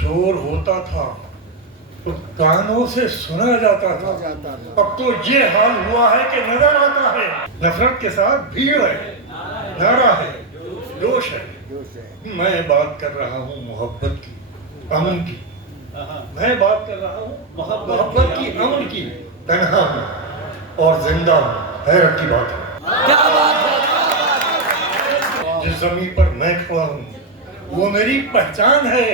शोर होता था तो कानों से सुना जाता था। अब तो ये हाल हुआ है कि नजर आता है। नफरत के साथ भीड़ है, नारा है, जोश है। मैं बात कर रहा हूँ मोहब्बत की, अमन की। मैं बात कर रहा हूँ मोहब्बत की, अमन की। तन्हा हूँ और जिंदा हूँ, हैरत की बात है। क्या बात है, जिस जमीन पर मैं खड़ा हूँ वो मेरी पहचान है।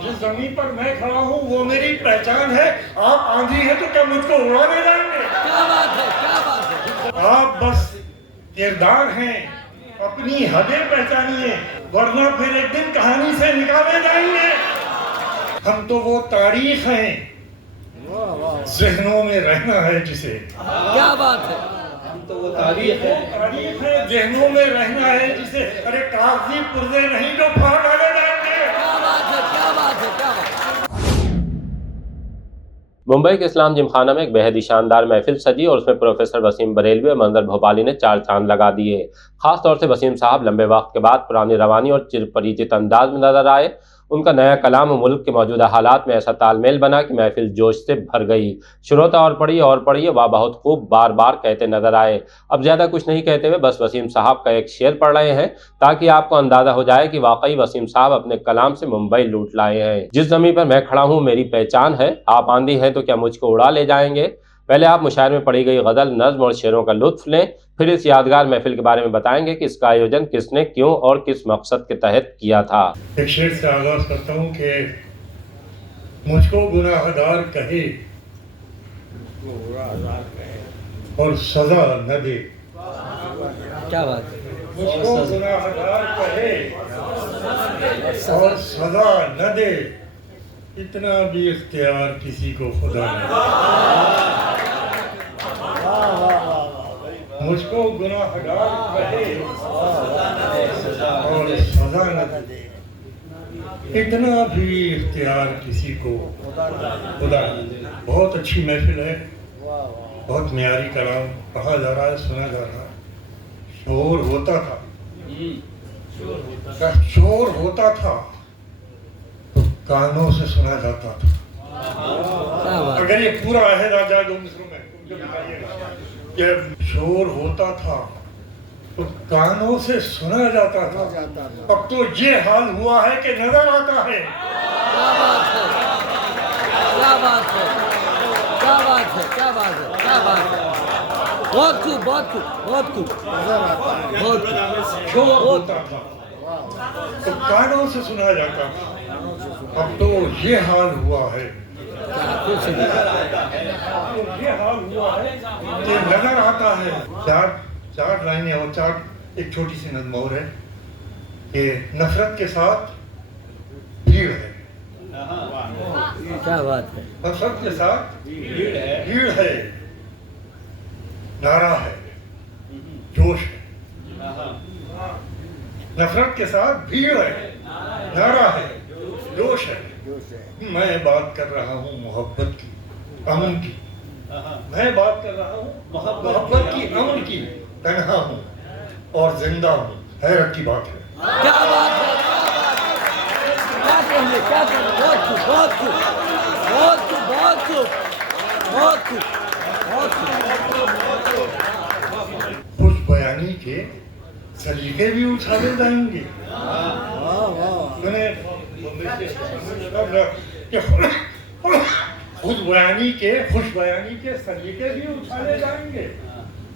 जिस जमीन पर मैं खड़ा हूँ वो मेरी पहचान है। आप आंधी है तो क्या मुझको उड़ा ले जाएंगे? क्या बात है, क्या बात है। आप बस किरदार हैं, अपनी हदें पहचानिए, वरना फिर एक दिन कहानी से निकाले जाएंगे। हम तो वो तारीख हैं, ज़हनों में रहना है जिसे। क्या बात है। तो वो तारीख है, ज़हनों में रहना है जिसे। अरे कागजी पुर्जे नहीं जो फाड़ डाले जाएंगे। क्या बात है, क्या बात है, क्या बात है। मुंबई के इस्लाम जिमखाना में एक बेहद ही शानदार महफिल सजी और उसमें प्रोफेसर वसीम बरेलवी और मंजर भोपाली ने चार चांद लगा दिए। खास तौर से वसीम साहब लंबे वक्त के बाद पुरानी रवानी और चिरपरिचित अंदाज में नजर आए। उनका नया कलाम मुल्क के मौजूदा हालात में ऐसा तालमेल बना कि महफिल जोश से भर गई। श्रोता और पढ़िए वाह बहुत खूब बार बार कहते नजर आए। अब ज्यादा कुछ नहीं कहते हुए बस वसीम साहब का एक शेर पढ़ रहे हैं ताकि आपको अंदाजा हो जाए कि वाकई वसीम साहब अपने कलाम से मुंबई लूट लाए हैं। जिस जमीन पर मैं खड़ा हूँ मेरी पहचान है, आप आंधी हैं तो क्या मुझको उड़ा ले जाएंगे। पहले आप मुशायर में पढ़ी गई गजल, नज्म और शेरों का लुत्फ लें, फिर इस यादगार महफिल के बारे में बताएंगे कि इसका आयोजन किसने, क्यों और किस मकसद के तहत किया था। एक शेर से आगाज करता हूँ कि मुझको गुनाहगार कहे और सजा न दे। क्या बात है। मुझको गुनाहगार कहे और सजा न दे, इतना भी इख्तियार किसी को खुदा न दे। मुझको गुनाहगार कहे और सजा न दे, इतना भी इख्तियार किसी को खुदा न दे। बहुत अच्छी महफिल है, बहुत म्यारी कलाम कहा जा रहा है, सुना जा रहा है। शोर होता था, शोर होता था तो कानों से सुना जाता था। अगर ये पूरा अहद आ जाए दो मिसरों में मुझे बताइएगा कि शोर होता था तो कानों से सुना जाता था। अब तो ये हाल हुआ है कि नजर आता है। क्या बात है, क्या बात है, क्या बात है, क्या बात है, क्या बात है। बहुत खूब, बहुत खूब, बहुत खूब, बहुत खूब। शोर होता था तो कानों से सुना जाता था। अब तो ये हाल हुआ है, ये हाल हुआ है कि नजर आता है। चार लाइनें और चार एक छोटी सी नज़्म और है कि नफरत के साथ भीड़ है। क्या बात है। नफरत के साथ भीड़ है, नारा है, जोश है। नफरत के साथ भीड़ है, नारा है, जोश है। मैं बात कर रहा हूँ मोहब्बत की, अमन की। मैं बात कर रहा हूँ मोहब्बत की, अमन की। तन्हा हूँ और जिंदा हूँ, हैरत की बात है। क्या बात है, क्या कहेंगे, क्या कहेंगे। बहुत खूब, बहुत खूब, बहुत खूब, बहुत खूब, बहुत खूब, बहुत खूब। खुश बयानी के सलीके भी उछाले जाएंगे। खुश बयानी के सलीके भी उछाले जाएंगे।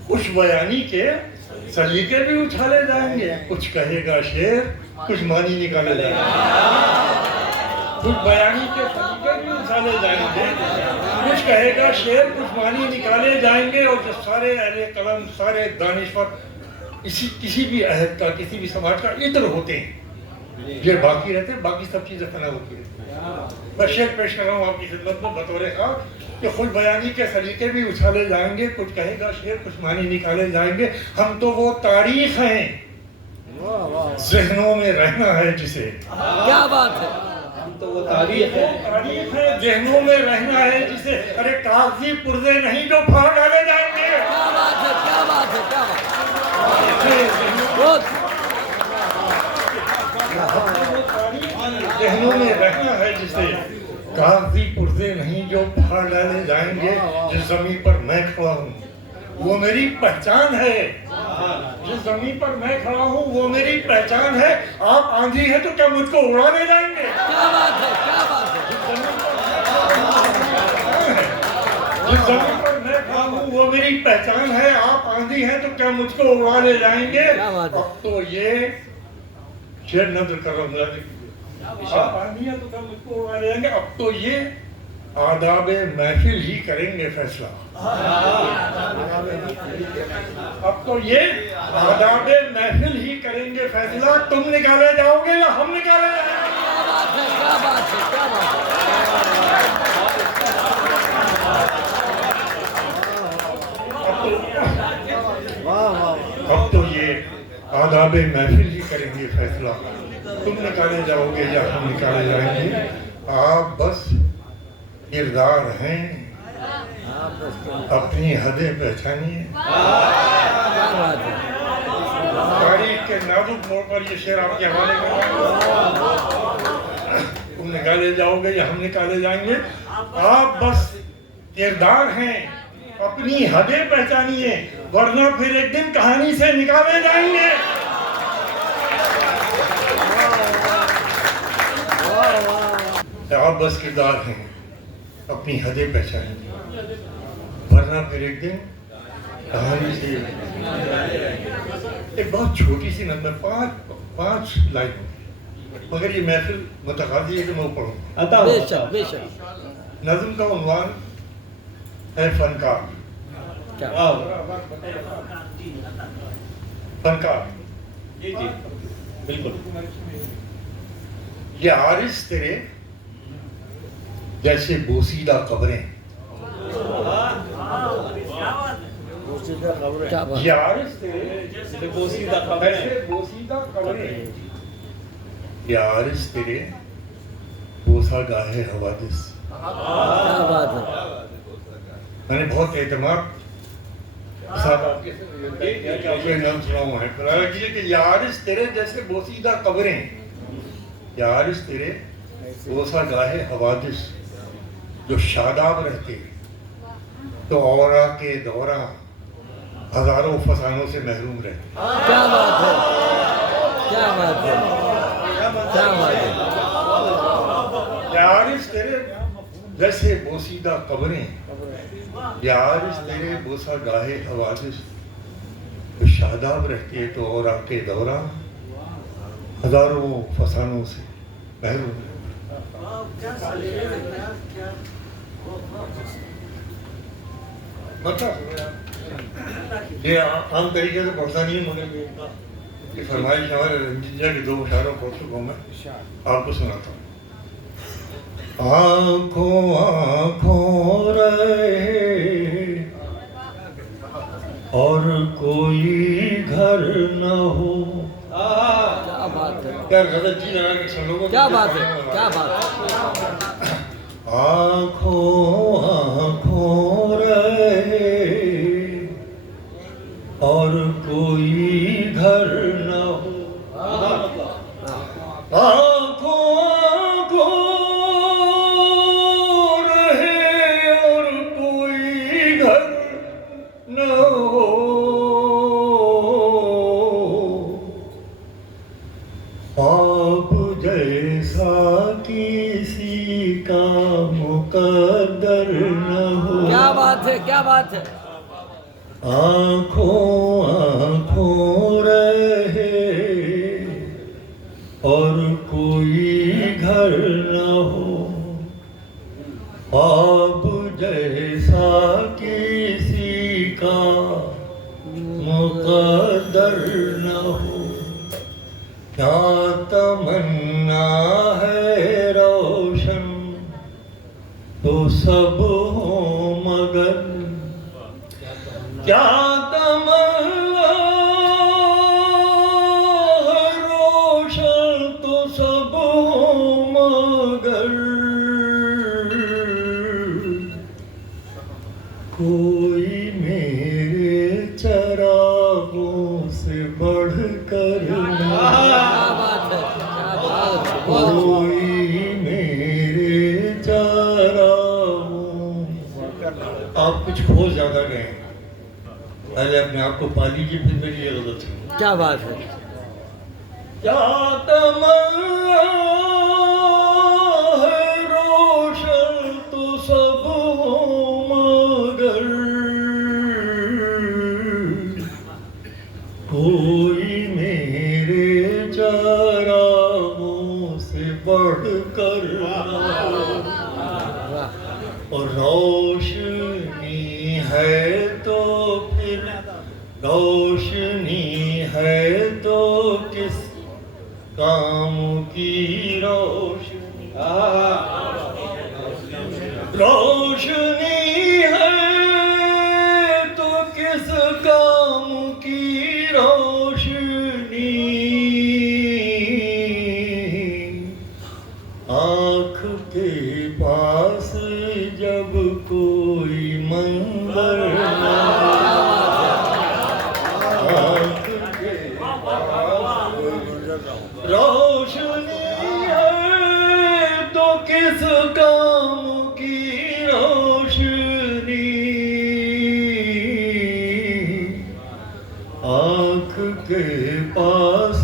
खुश बयानी के सलीके भी उछाले जाएंगे। कुछ कहेगा शेर, कुछ मानी निकाले जाएंगे। खुश बयानी के सलीके भी उछाले जाएंगे। कुछ कहेगा शेर, कुछ मानी निकाले जाएंगे। और जो सारे अहले कलम, सारे दानिश्वर किसी भी अहद का, किसी भी समाज का इतर होते हैं, ये बाकी रहते हैं, बाकी सब चीजें फना होती है। मैं शेर पेश कर रहा हूँ आपकी खिदमत में बतौर खास कि खुद बयानी के सलीके भी उछाले जाएंगे। कुछ कहेगा शेर, कुछ मानी निकाले जाएंगे। हम तो वो तारीख हैं, ज़हनों में रहना है जिसे। क्या बात है। हम तो वो तारीख है, ज़हनों में रहना है जिसे। अरे कागजी पुर्जे नहीं जो फाड़ डाले जाएंगे। क्या बात है, क्या बात है, क्या बात है। बहुत जहनों में रहना है जिसे, कागजी पुर्जे नहीं जो फाड़ डाले जाएंगे। जिस जमीन पर मैं खड़ा हूँ वो मेरी पहचान है, जिस जमीन पर मैं खड़ा हूँ वो मेरी पहचान है। आप आंधी है तो क्या मुझको उड़ाने जाएंगे? क्या बात है, क्या बात है। जिस जमीन पर मैं खड़ा हूँ वो मेरी पहचान है। आप आंधी है तो क्या मुझको उड़ाने जाएंगे? क्या बात है। अब तो ये शेर नजर कर रहा हूँ, आप आंधी है तो क्या मुझको उड़ाने जाएंगे। अब तो ये आदाब महफिल ही करेंगे फैसला। अब तो ये आदाब महफिल ही करेंगे फैसला। तुम निकाले जाओगे या हम निकाले जाएंगे? क्या बात है, क्या बात है, क्या बात है। अब तो ये आदाब महफिल ही करेंगे फैसला। तुम निकाले जाओगे या हम निकाले जाएंगे। आप बस किरदार हैं, अपनी हदें पहचानिए। क्या बात है। तारीख के नाजुक मोड़ पर ये शेर आपके हवाले कर रहा हूं। तुम निकाले जाओगे या हम निकाले जाएंगे। आप बस किरदार हैं, अपनी हदें पहचानिए, वरना फिर एक दिन कहानी से निकाले जाएंगे। आप बस किरदार हैं, अपनी हदें पहचानिए, वरना फिर एक दिन कहानी से। एक बहुत छोटी सी नज़म, पांच लाइन, मगर ये महफिल मुतकादी है कि मैं पढ़ूँ। बेशक बेशक। नज़म का उन्वान है फनकार। क्या फनकार। जी जी बिल्कुल। ये आरिस तेरे जैसे बोसीदा कब्रें, क्या बात। ये आरिस तेरे जैसे बोसीदा खबर है। जैसे बोसीदा कब्रें, ये आरिस तेरे बोसा गाहे हवादिस। क्या बात है। मैंने बहुत एतमाद साथ आपके नाम सुना हुआ है कि यारिस तेरे जैसे बोसीदा कब्रें, यारिस तेरे बोसा गाहे हवादिस, जो शादाब रहते तो औरा के दौरा हजारों फसानों से महरूम रहते। क्या बात है, क्या बात है, क्या बात है। यारिस तेरे जैसे बोसीदा कब्रें, यारिस तेरे बोसा गाहे हवादिस, जो शादाब रहते तो औरा के दौरा हजारों फसानों से महरूम। मतलब ये आम तरीके से पढ़ता नहीं है, मगर ये फरमाइश हमारे रंजीजा के दो मुशायरों पढ़ चुका हूँ मैं, आपको सुनाता हूँ। आँखों आँखों रहे और कोई घर न हो। क्या बात है, यार गजल जी लगा के सुन लो। क्या बात है, क्या बात है। आँखों आँखों रहे और कोई घर न हो। आँखों आँखों रहे और कोई घर न हो। आप जैसा किसी का मुकद्दर न हो। क्या बात है, क्या बात है। आँखों आँखों रहे और कोई घर न हो। आप जैसा किसी का मुकद्दर न हो। क्या तमन्ना है रोशन तो सब हो मगर, क्या तमन्ना है रोशन तो सब हो मगर, कोई मेरे चरागों से बढ़कर क्या बात है, क्या बात है। कोई कुछ हो ज्यादा गए हैं। पहले अपने आप को पा लीजिए, फिर मेरी ये गलत है। क्या बात है। क्या तमन्ना है रोशन तो सब हो मगर कोई मेरे चरागों से बढ़कर और रोशनी है तो फिर रोशनी है तो किस काम की रोशनी, रोशनी है तो किस काम की रोशनी, आँख के पास जब कोई मंजर न रोशनी है तो किस काम की रोशनी, आँख के पास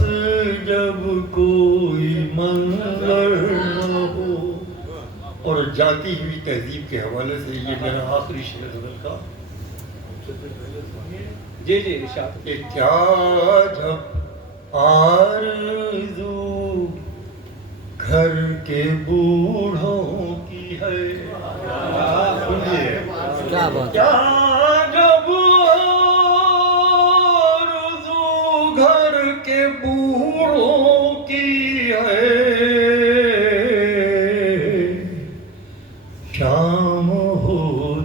जब कोई मंजर न हो। और जाती हुई तहजीब के हवाले से ये मेरा आखिरी शेर गज़ल का। जी जी इरशाद। कि क्या जब आरज़ू घर के बूढ़ों की है, सुनिए क्या बात है। क्या जब आरज़ू घर के बूढ़ों की है, शाम हो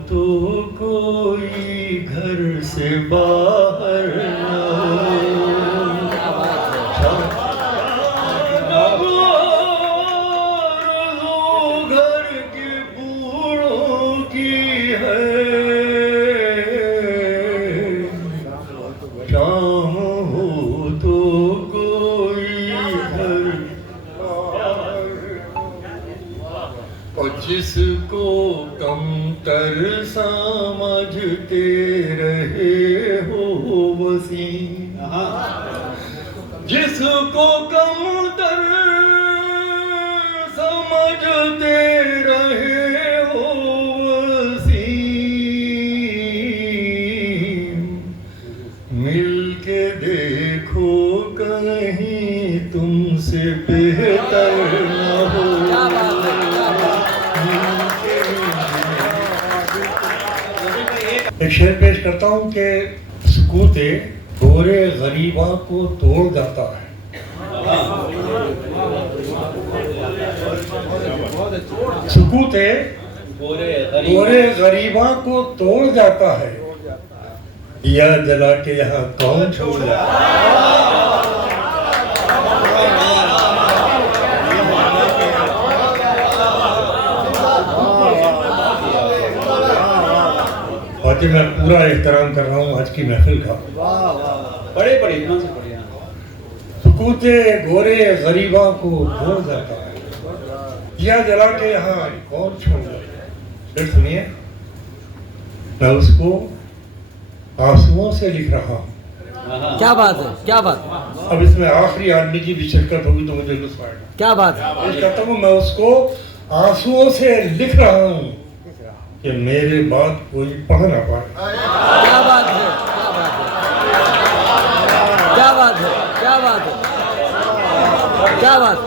तो कोई घर से बाहर न जिसको कमतर समझते रहे हो वसीम, जिसको कमतर समझते रहे हो वसीम, मिल के देखो कहीं तुमसे बेहतर न हो। एक शेर पेश करता हूँ कि सुकूते गोरे गरीबा को तोड़ जाता है। सुकूते गोरे गरीबा को तोड़ जाता है, दिया जला के यहाँ कौन छोड़ जाता है। और मैं पूरा एहतराम कर रहा हूँ आज की महफिल का। बड़े बड़े इतना से बढ़िया। सुकूते गोरे गरीबा को तोड़ जाता है, दिया जला के यहाँ कौन छोड़ जाता है। फिर सुनिए, मैं उसको आंसुओं से लिख रहा हूँ। क्या बात है, क्या बात। अब इसमें आखिरी आदमी की भी शिरकत होगी तो मुझे लुत्फ आएगा। क्या बात है। इस कहता हूँ मैं उसको आंसुओं से लिख रहा हूँ कि मेरे बाद कोई पढ़ ना पाए। क्या बात है, क्या बात है, क्या बात है, क्या बात है, क्या बात।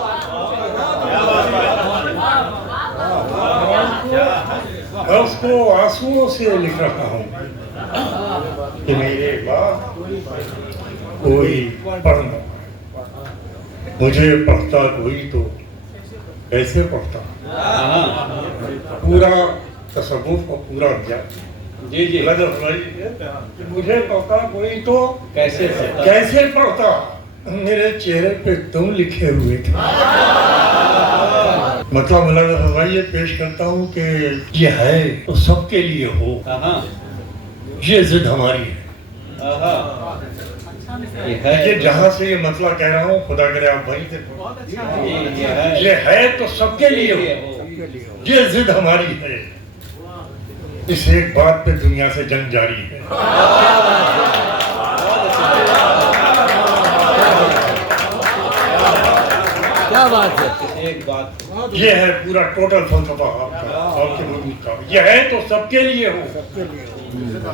मैं उसको आंसुओं से लिख रहा हूँ कि मेरे बाद कोई पढ़ ना पाए। मुझे पढ़ता कोई तो कैसे पढ़ता, पूरा तसव्वुफ और पूरा ज्ञान। जी जी मुझे पढ़ता कोई तो कैसे पढ़ता, मेरे चेहरे पे तुम लिखे हुए थे। मतलब अल्लाह ये पेश करता हूँ कि ये है तो सबके लिए हो, ये जिद हमारी है। ये जहाँ से ये मतला कह रहा हूँ, खुदा करे आप वहीं से, ये है तो सबके लिए हो, ये जिद हमारी है। इस एक बात पे दुनिया से जंग जारी है। क्या बात है। एक बात ये है पूरा टोटल फलसफा आपका आपके वजूद का। ये है तो सबके लिए हो,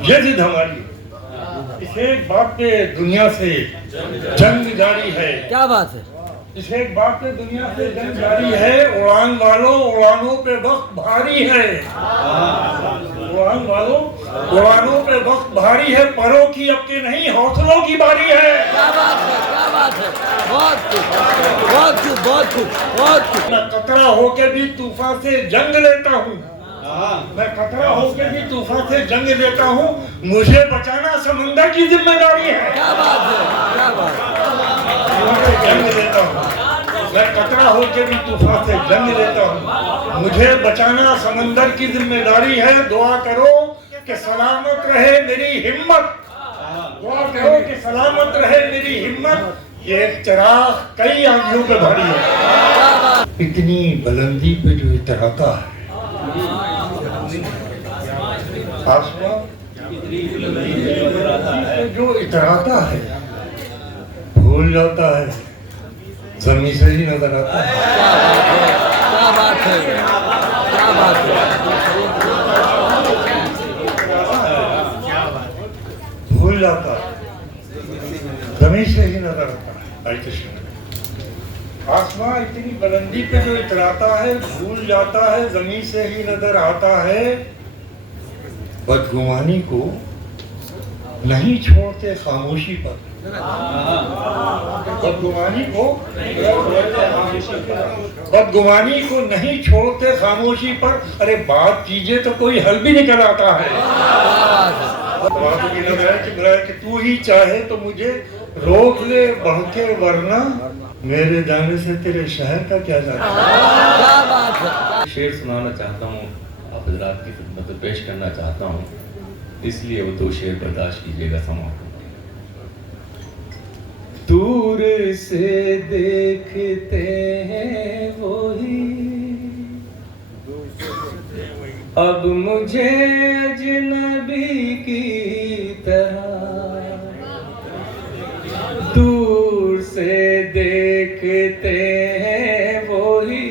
ये जिद हमारी है। इस एक बात पे दुनिया से जंग जारी है। क्या बात है। इस एक बात पे दुनिया से जंग जारी है। उड़ान वालों उड़ानों पे वक्त भारी है। उड़ान वालों उड़ानों पे वक्त भारी है। परों की अब के नहीं हौसलों की बारी है। क्या बात है। क्या बात है। बहुत कुछ बहुत कुछ बहुत कुछ बहुत कुछ। मैं कतरा होके भी तूफान से जंग लेता हूँ। मैं कतरा होके भी तूफान से जंग लेता हूँ। मुझे बचाना समंदर की जिम्मेदारी है। क्या बात है। क्या बात मुझे जंग लेता हूँ। मैं कतरा होके भी तूफान से जंग लेता हूँ। मुझे बचाना समंदर की जिम्मेदारी है। दुआ करो कि सलामत रहे मेरी हिम्मत। दुआ करो कि सलामत रहे मेरी हिम्मत। ये चिराग कई आंधियों पे भारी है। इतनी बुलंदी पे जो इतराता है आसमान, जो इतराता है भूल जाता है, जमीन से ही नजर आता है। क्या बात है। क्या बात है। भूल जाता है, जमीन से ही नजर आता है। आसमां इतनी बुलंदी पे जो इतराता है भूल जाता है, जमीन से ही नजर आता है। बदगुमानी को नहीं छोड़ते खामोशी पर। बदगुमानी को नहीं छोड़ते खामोशी पर। अरे बात कीजिए तो कोई हल भी निकल आता है। बात की लग रहा है कि तू ही चाहे तो मुझे रोक ले बढ़ के, वरना मेरे जाने से तेरे शहर का क्या जाता है। क्या बात है। शेर सुनाना चाहता हूँ, आप हजरात की खिदमत में पेश करना चाहता हूँ, इसलिए वो 2 शेर बर्दाश्त कीजिएगा। समाप्त। दूर से देखते हैं वही अब मुझे अजनबी की तरह। दूर से देखते हैं वही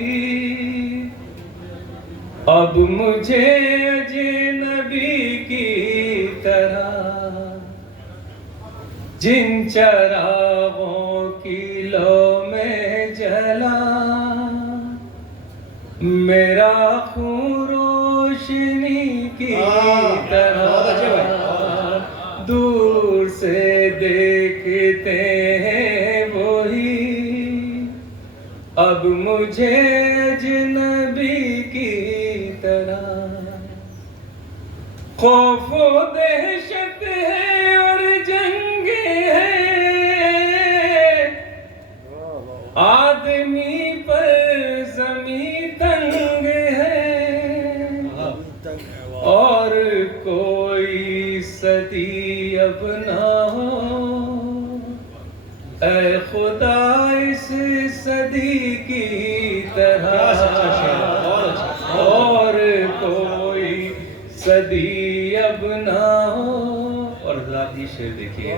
अब मुझे अजनबी की तरह। जिन चरागों की लो में जला मेरा खून रोशनी की तरह। दूर से देखते हैं वही अब मुझे अजनबी की तरह। खौफ दहशत है और जंग है आदमी पर ज़मीं तंग है और कोई सदी अब ना हो। ऐ खुदा इस सदी की तरह और कोई सदी अब ना हो। और हज़रात ये शेर देखिए।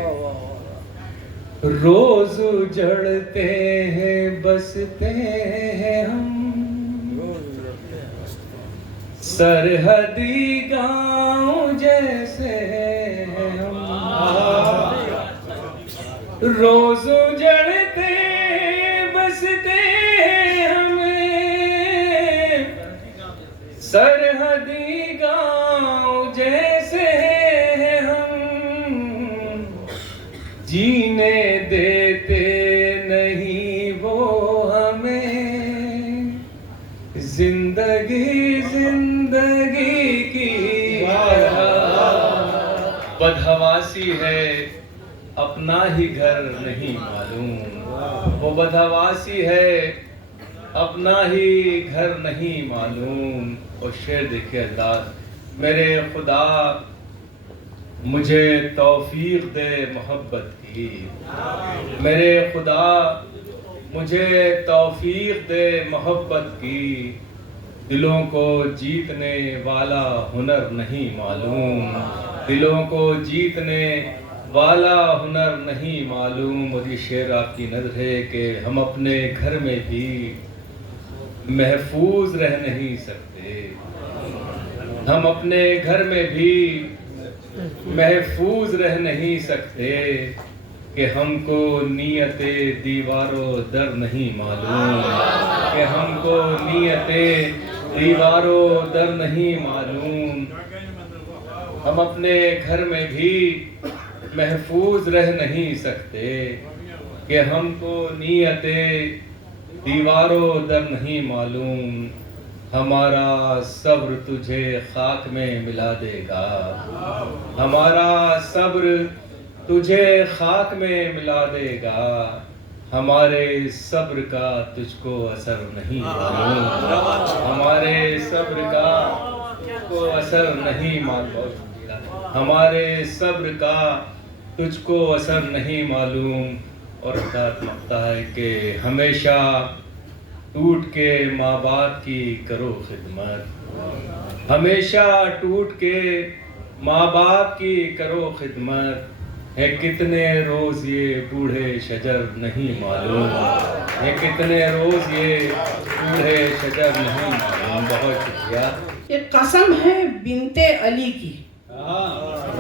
रोज उजड़ते हैं बसते हैं हम सरहदी गांव जैसे हैं हम। रोज उजड़ते बसते हैं हमें सरहदी गांव जैसे हैं हम। जीने देते नहीं वो हमें जिंदगी जिंदगी की बदहवासी है अपना ही घर नहीं मालूम। वो बदहवासी है अपना ही घर नहीं मालूम। और शेर देखिए अल्लाह, मेरे खुदा मुझे तौफीक दे मोहब्बत की। मेरे खुदा मुझे तौफीक दे मोहब्बत की। दिलों को जीतने वाला हुनर नहीं मालूम, दिलों को जीतने वाला हुनर नहीं मालूम। मुझे शेर आपकी नज़र है कि हम अपने घर में भी महफूज रह नहीं सकते, हम अपने घर में भी महफूज रह नहीं सकते, कि हमको नियते दीवारों दर नहीं मालूम, कि हमको नियते दीवारों दर नहीं मालूम। हम अपने घर में भी महफूज रह नहीं सकते, कि हमको नियते दीवारों दर नहीं मालूम। हमारा सब्र तुझे खाक में मिला देगा, हमारा सब्र तुझे खाक में मिला देगा, हमारे सब्र का तुझको असर नहीं मालूम, हमारे सब्र का तुझको असर नहीं मालूम, हमारे सब्र का तुझको असर नहीं मालूम। और मकता है कि हमेशा टूट के माँ बाप की करो खिदमत, हमेशा टूट के माँ बाप की करो खिदमत। है कितने रोज ये बूढ़े शजर नहीं मालूम, है कितने रोज ये बूढ़े शजर नहीं मालूम। बहुत शुक्रिया। ये कसम है बिनते अली की,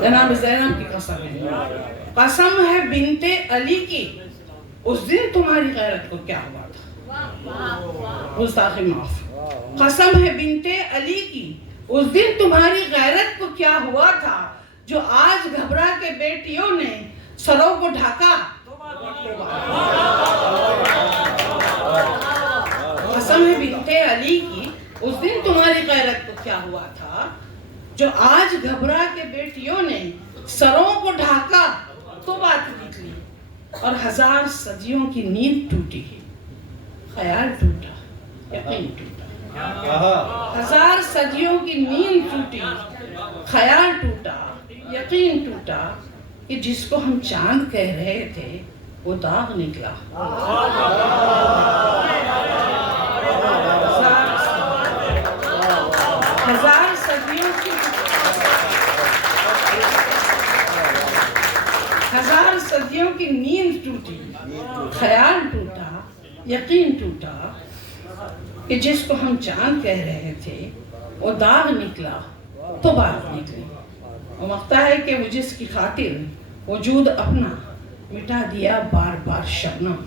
जनाब ज़ैनब की कसम है, कसम है बिनते अली की। उस दिन तुम्हारी गैरत को क्या हुआ था, गुस्ताखी माफ। कसम है बिनते अली की, उस दिन तुम्हारी गैरत को क्या हुआ था, जो आज घबरा के बेटियों ने सरों को ढाका। कसम है बिनते अली की, उस दिन तुम्हारी गैरत को क्या हुआ था, जो आज घबरा के बेटियों ने सरों को ढाका। तो बात निकली और 1000 सदियों की नींद टूटी, ख्याल टूटा, यकीन टूटा। 1000 सदियों की नींद टूटी, ख्याल टूटा, यकीन टूटा, कि जिसको हम चांद कह रहे थे वो दाग निकला। 1000 सदियों की 1000 सदियों की नींद टूटी, ख्याल टूटा, यकीन टूटा, कि जिसको हम चांद कह रहे थे वो दाग निकला। तो बात निकली और मकता है कि वो जिसकी खातिर वजूद अपना मिटा दिया बार बार शबनम,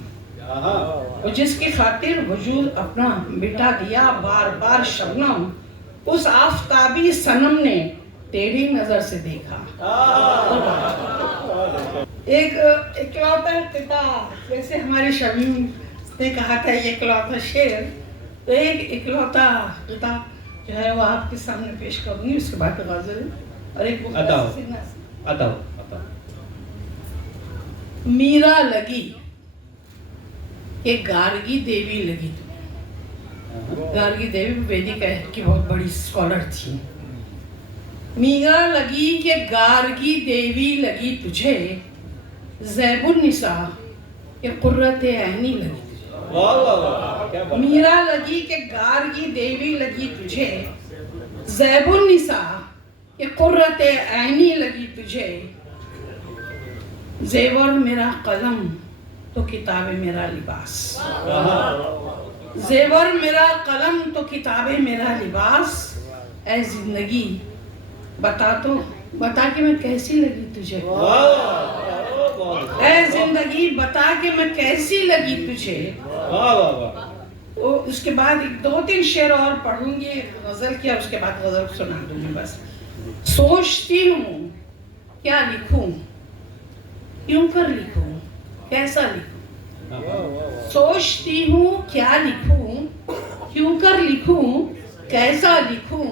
वो जिसकी खातिर वजूद अपना मिटा दिया बार बार शबनम, उस आफताबी सनम ने टेढ़ी नजर से देखा। एक इकलौता किताब, जैसे हमारे शमीम ने कहा था ये इकलौता शेर, तो एक इकलौता किताब जो है वो आपके सामने पेश करूंगी, उसके बाद गज़ल और एक आता मीरा लगी कि गार्गी देवी लगी तुम्हें। गार्गी देवी वैदिक की बहुत बड़ी स्कॉलर थी। मीरा लगी कि गार्गी देवी लगी तुझे, ज़ैबुन्निसा के कुर्रत ऐनी लगी तुझे। मीरा लगी कि गार्गी देवी लगी तुझे, ज़ैबुन्निसा के कुर्रत ऐनी लगी तुझे। ज़ेवर मेरा कलम तो किताबें मेरा लिबास, ज़ेवर मेरा कलम तो किताबें मेरा लिबास। ऐ जिंदगी बता के मैं कैसी लगी तुझे, ऐ जिंदगी बता के मैं कैसी लगी तुझे। उसके बाद 2-3 शेर और पढ़ूंगी गजल की, और उसके बाद गजल सुना दूंगी। बस सोचती हूँ क्या लिखूं, क्यों कर लिखूं, कैसा लिखूं। सोचती हूँ क्या लिखूं, क्यों कर लिखूं, कैसा लिखूं।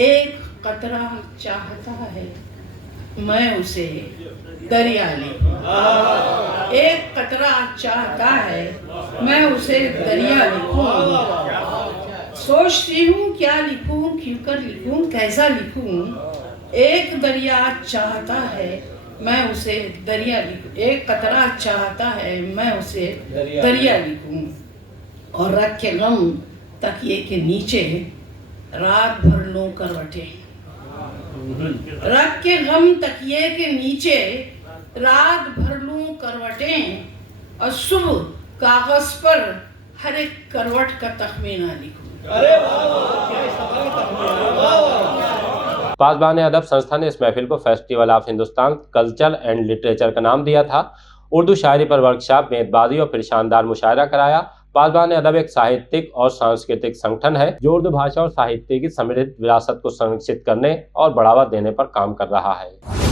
एक कतरा चाहता है मैं उसे दरिया लिखूं, एक कतरा चाहता है मैं उसे दरिया लिखूं। सोचती हूँ क्या लिखूं, क्यों कर लिखूं, कैसा लिखूं। एक दरिया चाहता है मैं उसे दरिया लिखूं, एक कतरा चाहता है मैं उसे दरिया लिखूं। और रख के गम तकिए के नीचे रात भर लूं करवटे, रख के गम तकिए के नीचे रात भर लूं करवटे, और सुबह कागज पर हर एक करवट का तखमीना लिखूं। पासबान अदब संस्था ने इस महफिल को festival of Hindustan culture and literature का नाम दिया था। उर्दू शायरी पर वर्कशॉप, मेदबाजी और फिर शानदार मुशायरा कराया। पासबान अदब एक साहित्यिक और सांस्कृतिक संगठन है जो उर्दू भाषा और साहित्य की समृद्ध विरासत को संरक्षित करने और बढ़ावा देने पर काम कर रहा है।